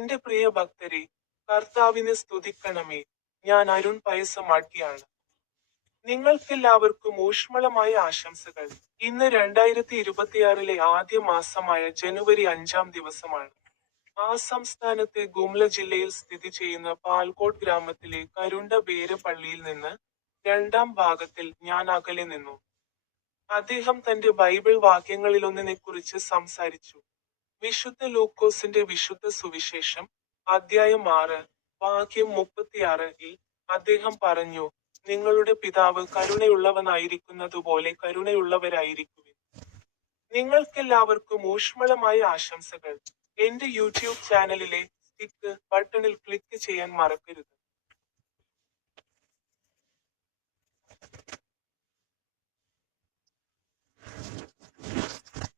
എന്റെ പ്രിയ ഭക്തരെ, കർത്താവിനെ സ്തുതിക്കണമേ. ഞാൻ അരുൺ പയസമാട്ടിയാണ്. നിങ്ങൾക്കെല്ലാവർക്കും ഊഷ്മളമായ ആശംസകൾ. ഇന്ന് 2026-ലെ ആദ്യ മാസമായ ജനുവരി 5-ാം ദിവസമാണ്. സംസ്ഥാനത്തെ ഗുംല ജില്ലയിൽ സ്ഥിതി ചെയ്യുന്ന പാൽക്കോട് ഗ്രാമത്തിലെ കരുണ്ട ബേര പള്ളിയിൽ നിന്ന് രണ്ടാം ഭാഗത്തിൽ ഞാൻ അകലെ നിന്നു. അദ്ദേഹം തന്റെ ബൈബിൾ വാക്യങ്ങളിലൊന്നിനെക്കുറിച്ച് സംസാരിച്ചു. വിശുദ്ധ ലൂക്കോസിന്റെ വിശുദ്ധ സുവിശേഷം, അദ്ധ്യായം 6, വാക്യം 36-ൽ അദ്ദേഹം പറഞ്ഞു, നിങ്ങളുടെ പിതാവ് കരുണയുള്ളവനായിരിക്കുന്നതുപോലെ കരുണയുള്ളവരായിരിക്കുവിൻ. നിങ്ങൾക്കെല്ലാവർക്കും ഊഷ്മളമായ ആശംസകൾ. എന്റെ യൂട്യൂബ് ചാനലിലെ സ്റ്റിക്ക് ബട്ടണിൽ ക്ലിക്ക് ചെയ്യാൻ മറക്കരുത്.